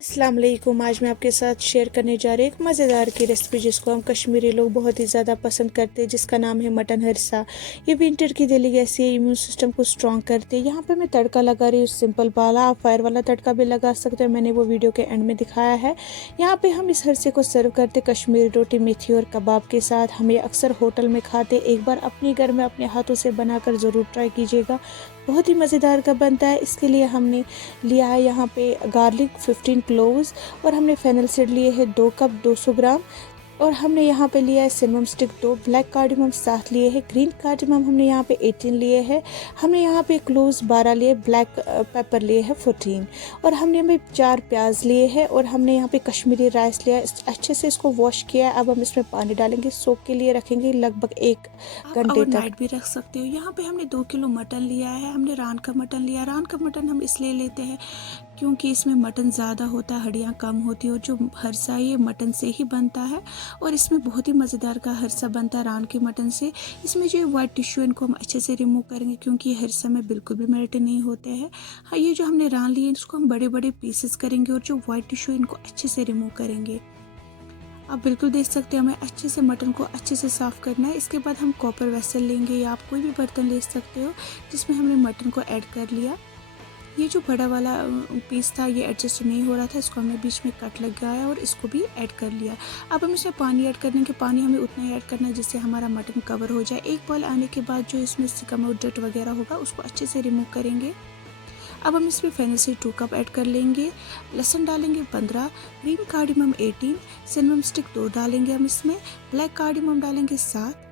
अस्सलाम वालेकुम। आज मैं आपके साथ शेयर करने जा रही हूँ एक मज़ेदार की रेसिपी जिसको हम कश्मीरी लोग बहुत ही ज़्यादा पसंद करते हैं, जिसका नाम है मटन हरसा। ये विंटर की डेलीकेसी है, इम्यून सिस्टम को स्ट्रॉन्ग करते हैं। यहाँ पे मैं तड़का लगा रही हूँ सिंपल वाला, आप फायर वाला तड़का भी लगा सकते हो, मैंने वो वीडियो के एंड में दिखाया है। यहाँ पे हम इस हरसे को सर्व करते कश्मीरी रोटी, मेथी और कबाब के साथ। हम ये अक्सर होटल में खाते, एक बार अपने घर में अपने हाथों से बनाकर ज़रूर ट्राई कीजिएगा, बहुत ही मज़ेदार का बनता है। इसके लिए हमने लिया है यहाँ पे गार्लिक 15 क्लोव्स और हमने फेनल सीड लिए है 2 कप 200 ग्राम, और हमने यहाँ पे लिया है सिनेमम स्टिक 2, ब्लैक कार्डिमम 7 लिए हैं, ग्रीन कार्डिमम हमने यहाँ पे 18 लिए हैं, हमने यहाँ पे क्लोव्स 12 लिए, ब्लैक पेपर लिए हैं 14, और हमने में 4 प्याज लिए हैं, और हमने यहाँ पे कश्मीरी राइस लिया है। अच्छे से इसको वॉश किया है। अब हम इसमें पानी डालेंगे, सोक के लिए रखेंगे लगभग 1 घंटे तक। नाइट भी रख सकते हो। यहाँ पे हमने 2 किलो मटन लिया है, हमने रान का मटन लिया। रान का मटन हम इसलिए लेते हैं क्योंकि इसमें मटन ज़्यादा होता है, हड्डियाँ कम होती है, और जो हरसा ये मटन से ही बनता है, और इसमें बहुत ही मज़ेदार का हरसा बनता है रान के मटन से। इसमें जो वाइट टिश्यू इनको हम अच्छे से रिमूव करेंगे क्योंकि ये हरसा में बिल्कुल भी मेल्ट नहीं होते हैं। हाँ, ये जो हमने रान लिए इसको हम बड़े बड़े पीसेस करेंगे और जो वाइट टिश्यू इनको अच्छे से रिमूव करेंगे। आप बिल्कुल देख सकते हैं हमें अच्छे से मटन को अच्छे से साफ़ करना है। इसके बाद हम कॉपर वेसल लेंगे या आप कोई भी बर्तन ले सकते हो जिसमें हमने मटन को ऐड कर लिया। ये जो बड़ा वाला पीस था ये एडजस्ट नहीं हो रहा था, इसको हमने बीच में कट लगाया और इसको भी ऐड कर लिया। अब हम इसमें पानी ऐड करने के, पानी हमें उतना ही ऐड करना है जिससे हमारा मटन कवर हो जाए। एक बॉयल आने के बाद जो इसमें सिकम और डट वगैरह होगा उसको अच्छे से रिमूव करेंगे। अब हम इसमें फेनल सीड 2 कप ऐड कर लेंगे, लहसुन डालेंगे 15, ग्रीन कार्डिमम 18, सिनेमम स्टिक 2 डालेंगे हम इसमें, ब्लैक कार्डिमम डालेंगे 7,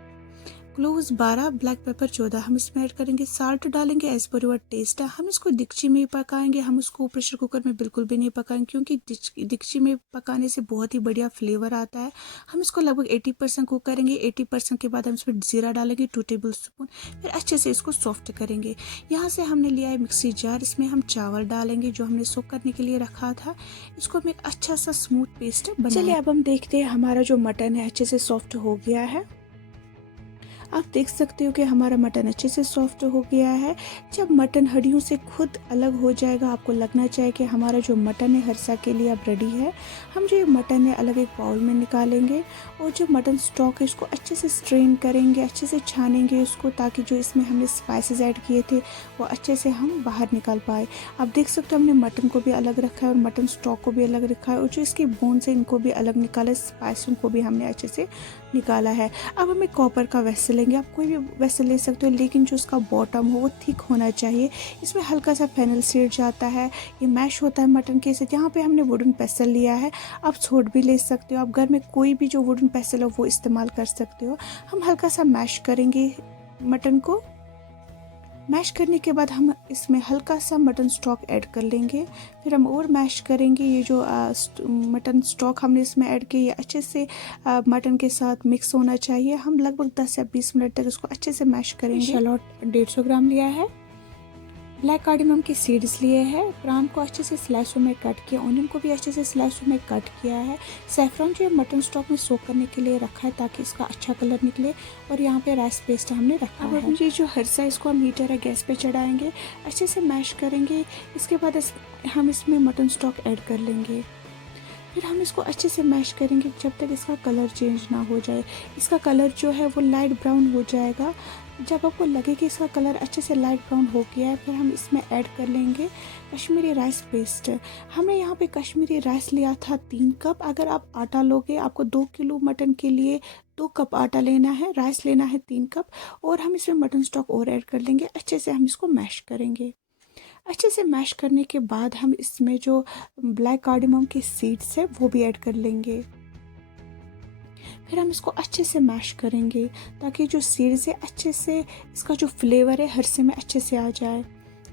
क्लोव्स 12, ब्लैक पेपर 14 हम इसमें ऐड करेंगे। साल्ट डालेंगे एज पर योर टेस्ट। हम इसको दिकची में ही पकाएंगे, हम इसको प्रेशर कुकर में बिल्कुल भी नहीं पकाएंगे क्योंकि दिकची में पकाने से बहुत ही बढ़िया फ्लेवर आता है। हम इसको लगभग 80% कुक करेंगे। 80% के बाद हम इसमें जीरा डालेंगे 2 टेबल स्पून, फिर अच्छे से इसको सॉफ्ट करेंगे। यहाँ से हमने लिया है मिक्सी जार, इसमें हम चावल डालेंगे जो हमने सोक करने के लिए रखा था। इसको हम एक अच्छा सा स्मूथ पेस्ट बनाएंगे। चलिए अब हम देखते हैं हमारा जो मटन है अच्छे से सॉफ्ट हो गया है। आप देख सकते हो कि हमारा मटन अच्छे से सॉफ्ट हो गया है। जब मटन हड्डियों से खुद अलग हो जाएगा, आपको लगना चाहिए कि हमारा जो मटन है हरसा के लिए अब रेडी है। हम जो ये मटन है अलग एक बाउल में निकालेंगे और जो मटन स्टॉक है इसको अच्छे से स्ट्रेन करेंगे, अच्छे से छानेंगे उसको, ताकि जो इसमें हमने स्पाइसेस ऐड किए थे वो अच्छे से हम बाहर निकाल पाए। आप देख सकते हो हमने मटन को भी अलग रखा है और मटन स्टॉक को भी अलग रखा है, और जो इसकी बोन्स है इनको भी अलग निकाला, स्पाइसों को भी हमने अच्छे से निकाला है। अब हमें कॉपर का वेसल लेंगे, आप कोई भी वेसल ले सकते हो, लेकिन जो उसका बॉटम हो वो थिक होना चाहिए। इसमें हल्का सा फेनल सीड जाता है, ये मैश होता है मटन के साथ। यहाँ पे हमने वुडन पेसल लिया है, आप छोड़ भी ले सकते हो, आप घर में कोई भी जो वुडन पेसल हो वो इस्तेमाल कर सकते हो। हम हल्का सा मैश करेंगे मटन को। मैश करने के बाद हम इसमें हल्का सा मटन स्टॉक ऐड कर लेंगे, फिर हम और मैश करेंगे। ये जो मटन स्टॉक हमने इसमें ऐड किया ये अच्छे से मटन के साथ मिक्स होना चाहिए। हम लगभग 10 या 20 मिनट तक इसको अच्छे से मैश करेंगे। शैलोट 150 ग्राम लिया है, ब्लैक कार्डिमम के सीड्स लिए हैं, प्रान को अच्छे से स्लाइसों में कट किया, ऑनियन को भी अच्छे से स्लाइसों में कट किया है। सैफरन जो मटन स्टॉक में सोक करने के लिए रखा है ताकि इसका अच्छा कलर निकले, और यहाँ पे राइस पेस्ट हमने रखा है। अब ये जो हरसा इसको हम हीटर है गैस पे चढ़ाएंगे, अच्छे से मैश करेंगे। इसके बाद हम इसमें मटन स्टॉक ऐड कर लेंगे, फिर हम इसको अच्छे से मैश करेंगे जब तक इसका कलर चेंज ना हो जाए। इसका कलर जो है वो लाइट ब्राउन हो जाएगा। जब आपको लगे कि इसका कलर अच्छे से लाइट ब्राउन हो गया है, फिर हम इसमें ऐड कर लेंगे कश्मीरी राइस पेस्ट। हमने यहाँ पे कश्मीरी राइस लिया था 3 कप। अगर आप आटा लोगे, आपको 2 किलो मटन के लिए 2 कप आटा लेना है, राइस लेना है 3 कप, और हम इसमें मटन स्टॉक और ऐड कर लेंगे। अच्छे से हम इसको मैश करेंगे। अच्छे से मैश करने के बाद हम इसमें जो ब्लैक कार्डिमम के सीड्स है वो भी ऐड कर लेंगे, फिर हम इसको अच्छे से मैश करेंगे ताकि जो सीड्स है अच्छे से इसका जो फ्लेवर है हरसे में अच्छे से आ जाए,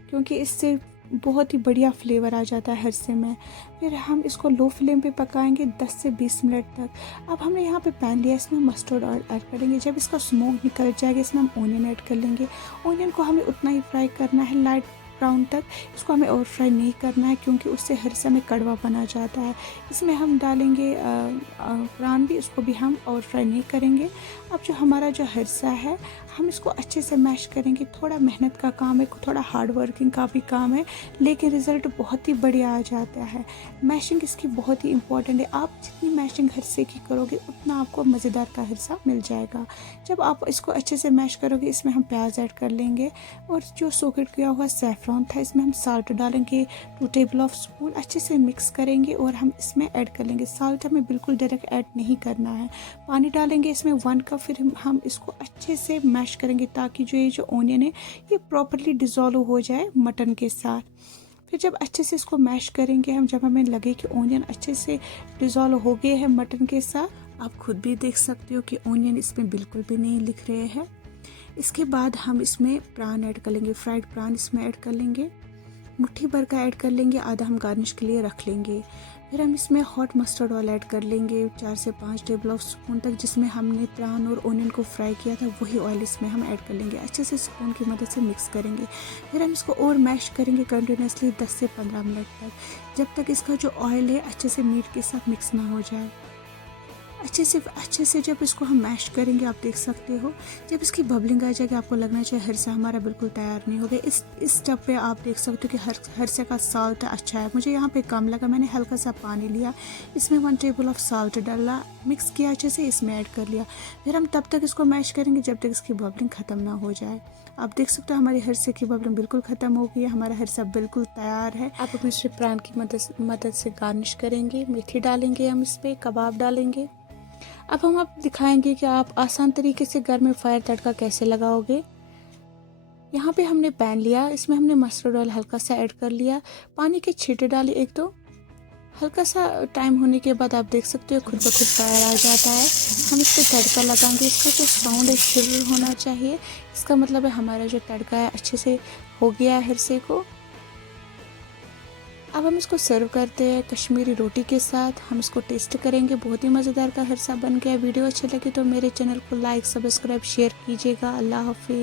क्योंकि इससे बहुत ही बढ़िया फ्लेवर आ जाता है हरसे में। फिर हम इसको लो फ्लेम पे पकाएंगे 10 से 20 मिनट तक। अब हमने यहाँ पे पैन लिया, इसमें मस्टर्ड ऑयल ऐड करेंगे। जब इसका स्मोक निकल जाएगा इसमें हम ऑनियन ऐड कर लेंगे। ऑनियन को हमें उतना ही फ्राई करना है, लाइट ब्राउन तक। इसको हमें और फ्राई नहीं करना है क्योंकि उससे हरसा में कड़वा बना जाता है। इसमें हम डालेंगे प्रान भी, इसको भी हम और फ्राई नहीं करेंगे। अब जो हमारा जो हरसा है हम इसको अच्छे से मैश करेंगे। थोड़ा मेहनत का काम है, थोड़ा हार्ड वर्किंग का भी काम है, लेकिन रिज़ल्ट बहुत ही बढ़िया आ जाता है। मैशिंग इसकी बहुत ही इम्पॉर्टेंट है। आप जितनी मैशिंग हरसे की करोगे उतना आपको मज़ेदार का हरसा मिल जाएगा। जब आप इसको अच्छे से मैश करोगे, इसमें हम प्याज ऐड कर लेंगे और जो सोकेट किया हुआ सैफ़रॉन था इसमें हम साल्ट डालेंगे 2 टेबल ऑफ स्पून। अच्छे से मिक्स करेंगे और हम इसमें ऐड कर लेंगे। साल्ट हमें बिल्कुल डायरेक्ट ऐड नहीं करना है। पानी डालेंगे इसमें 1 कप। फिर हम इसको अच्छे से मैश करेंगे ताकि जो ये जो ऑनियन है ये प्रॉपरली डिज़ोल्व हो जाए मटन के साथ। फिर जब अच्छे से इसको मैश करेंगे हम, जब हमें लगे कि ऑनियन अच्छे से डिज़ोल्व हो गए हैं मटन के साथ, आप खुद भी देख सकते हो कि ऑनियन इसमें बिल्कुल भी नहीं लिख रहे हैं। इसके बाद हम इसमें प्रान ऐड कर लेंगे, फ्राइड प्रान इसमें ऐड कर लेंगे, मुट्ठी भर का ऐड कर लेंगे, आधा हम गार्निश के लिए रख लेंगे। फिर हम इसमें हॉट मस्टर्ड ऑयल ऐड कर लेंगे 4 से 5 टेबल ऑफ स्पून तक, जिसमें हमने प्रान और ओनियन को फ्राई किया था वही ऑयल इसमें हम ऐड कर लेंगे। अच्छे से स्पून की मदद से मिक्स करेंगे। फिर हम इसको और मैश करेंगे कंटिन्यूसली 10 से 15 मिनट तक, जब तक इसका जो ऑयल है अच्छे से मीट के साथ मिक्स ना हो जाए। अच्छे से जब इसको हम मैश करेंगे, आप देख सकते हो जब इसकी बबलिंग आ जाएगी आपको लगना चाहिए हरसा हमारा बिल्कुल तैयार नहीं हो गया। इस स्टेप पे आप देख सकते हो कि हरसे का साल्ट अच्छा है। मुझे यहाँ पे कम लगा, मैंने हल्का सा पानी लिया, इसमें 1 टेबल ऑफ साल्ट डाला, मिक्स किया अच्छे से, इसमें ऐड कर लिया। फिर हम तब तक इसको मैश करेंगे जब तक इसकी बबलिंग ख़त्म ना हो जाए। आप देख सकते हो हमारी हरसे की बबलिंग बिल्कुल ख़त्म हो गई है, हमारा हरसा बिल्कुल तैयार है। आप अपने से प्रान की मदद से गार्निश करेंगे, मेथी डालेंगे, हम इस पर कबाब डालेंगे। अब हम आपको दिखाएंगे कि आप आसान तरीके से घर में फायर तड़का कैसे लगाओगे। यहाँ पे हमने पैन लिया, इसमें हमने मस्टर्ड ऑयल हल्का सा ऐड कर लिया, पानी के छींटे डाले 1-2। हल्का सा टाइम होने के बाद आप देख सकते हो खुद ब खुद फायर आ जाता है। हम इस पर तड़का लगाएंगे। इसका जो साउंड है शुरू होना चाहिए, इसका मतलब है हमारा जो तड़का है अच्छे से हो गया है हरसे को। अब हम इसको सर्व करते हैं कश्मीरी रोटी के साथ। हम इसको टेस्ट करेंगे, बहुत ही मज़ेदार का हरसा बन गया। वीडियो अच्छी लगी तो मेरे चैनल को लाइक, सब्सक्राइब, शेयर कीजिएगा। अल्लाह हाफिज़।